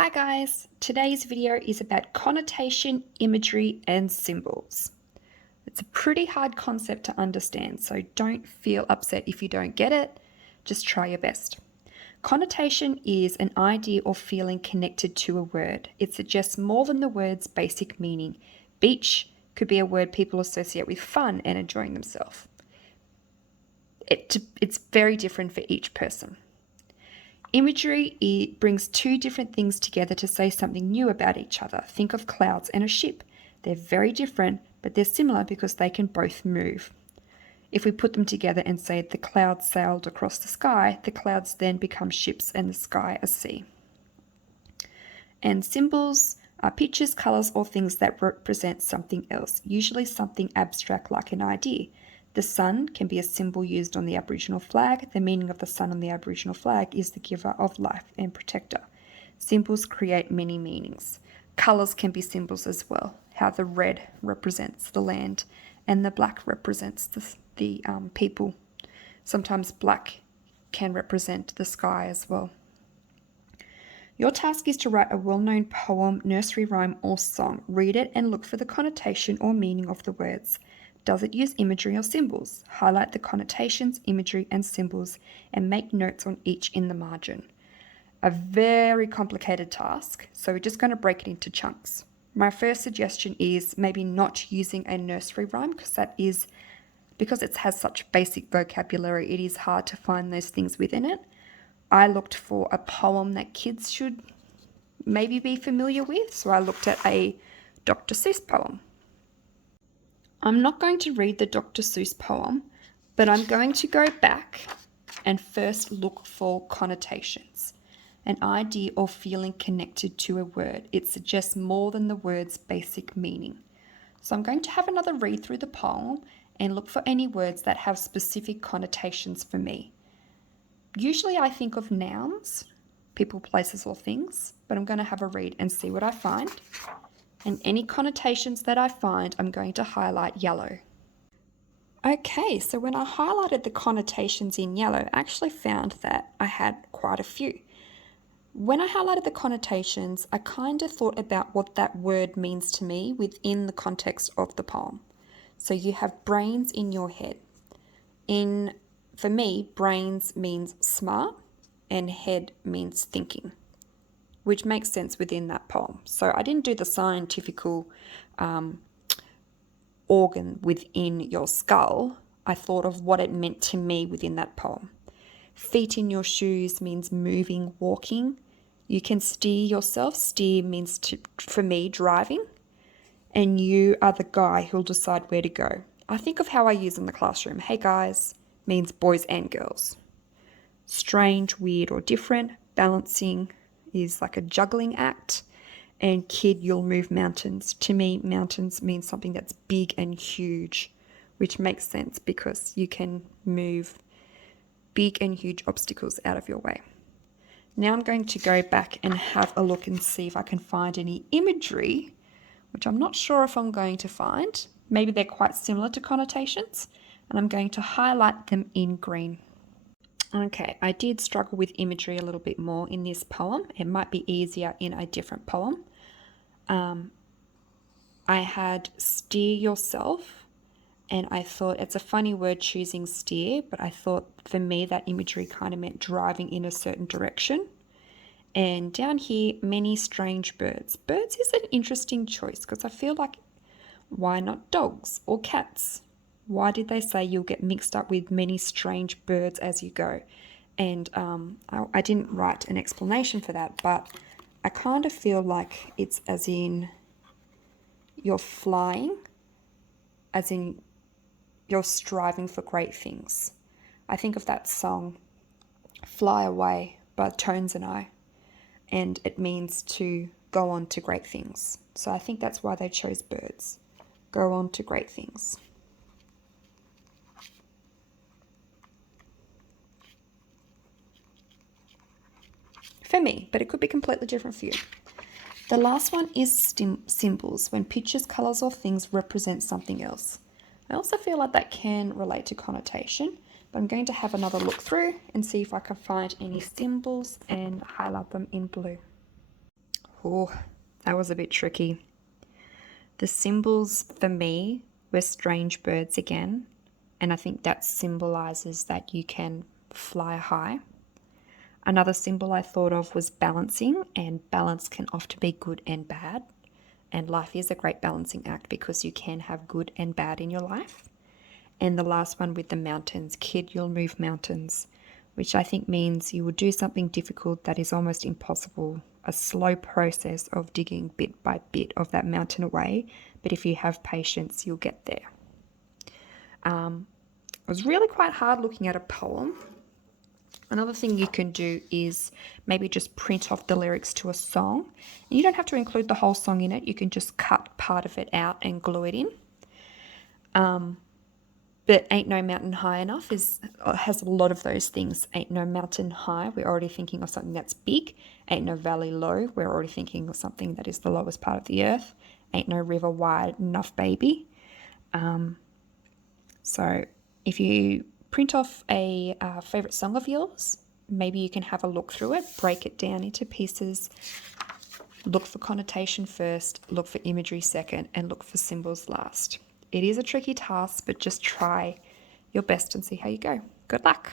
Hi guys, today's video is about connotation, imagery, and symbols. It's a pretty hard concept to understand, so don't feel upset if you don't get it. Just try your best. Connotation is an idea or feeling connected to a word. It suggests more than the word's basic meaning. Beach could be a word people associate with fun and enjoying themselves. It's very different for each person. Imagery, it brings two different things together to say something new about each other. Think of clouds and a ship. They're very different, but they're similar because they can both move. If we put them together and say the clouds sailed across the sky, the clouds then become ships and the sky a sea. And symbols are pictures, colours, or things that represent something else, usually something abstract like an idea. The sun can be a symbol used on the Aboriginal flag. The meaning of the sun on the Aboriginal flag is the giver of life and protector. Symbols create many meanings. Colours can be symbols as well. How the red represents the land and the black represents the people. Sometimes black can represent the sky as well. Your task is to write a well-known poem, nursery rhyme, or song. Read it and look for the connotation or meaning of the words. Does it use imagery or symbols? Highlight the connotations, imagery, and symbols and make notes on each in the margin. A very complicated task, so we're just going to break it into chunks. My first suggestion is maybe not using a nursery rhyme because it has such basic vocabulary, it is hard to find those things within it. I looked for a poem that kids should maybe be familiar with, so I looked at a Dr. Seuss poem. I'm not going to read the Dr. Seuss poem, but I'm going to go back and first look for connotations, an idea or feeling connected to a word. It suggests more than the word's basic meaning. So I'm going to have another read through the poem and look for any words that have specific connotations for me. Usually I think of nouns, people, places, or things, but I'm going to have a read and see what I find. And any connotations that I find, I'm going to highlight yellow. Okay, so when I highlighted the connotations in yellow, I actually found that I had quite a few. When I highlighted the connotations, I kind of thought about what that word means to me within the context of the poem. So you have brains in your head. For me, brains means smart and head means thinking, which makes sense within that poem. So I didn't do the scientific organ within your skull. I thought of what it meant to me within that poem. Feet in your shoes means moving, walking. You can steer yourself. Steer means, for me, driving. And you are the guy who'll decide where to go. I think of how I use in the classroom. Hey guys means boys and girls. Strange, weird, or different. Balancing is like a juggling act. And kid, you'll move mountains. To me, mountains means something that's big and huge, which makes sense because you can move big and huge obstacles out of your way. Now I'm going to go back and have a look and see if I can find any imagery, which I'm not sure if I'm going to find. Maybe they're quite similar to connotations, and I'm going to highlight them in green. Okay, I did struggle with imagery a little bit more in this poem. It might be easier in a different poem. I had steer yourself, and I thought it's a funny word choosing steer, but I thought for me that imagery kind of meant driving in a certain direction. And down here, many strange birds. Birds is an interesting choice because I feel like why not dogs or cats? Why did they say you'll get mixed up with many strange birds as you go? And I didn't write an explanation for that, but I kind of feel like it's as in you're flying, as in you're striving for great things. I think of that song, Fly Away by Tones and I, and it means to go on to great things. So I think that's why they chose birds. Go on to great things. For me, but it could be completely different for you. The last one is symbols, when pictures, colours, or things represent something else. I also feel like that can relate to connotation, but I'm going to have another look through and see if I can find any symbols and highlight them in blue. Oh, that was a bit tricky. The symbols for me were strange birds again, and I think that symbolizes that you can fly high. Another symbol I thought of was balancing, and balance can often be good and bad. And life is a great balancing act because you can have good and bad in your life. And the last one with the mountains, kid, you'll move mountains, which I think means you will do something difficult that is almost impossible, a slow process of digging bit by bit of that mountain away. But if you have patience, you'll get there. It was really quite hard looking at a poem. Another thing you can do is maybe just print off the lyrics to a song. And you don't have to include the whole song in it. You can just cut part of it out and glue it in. But Ain't No Mountain High Enough has a lot of those things. Ain't no mountain high, we're already thinking of something that's big. Ain't no valley low, we're already thinking of something that is the lowest part of the earth. Ain't no river wide enough, baby. So if you print off a favourite song of yours, maybe you can have a look through it, break it down into pieces, look for connotation first, look for imagery second, and look for symbols last. It is a tricky task, but just try your best and see how you go. Good luck.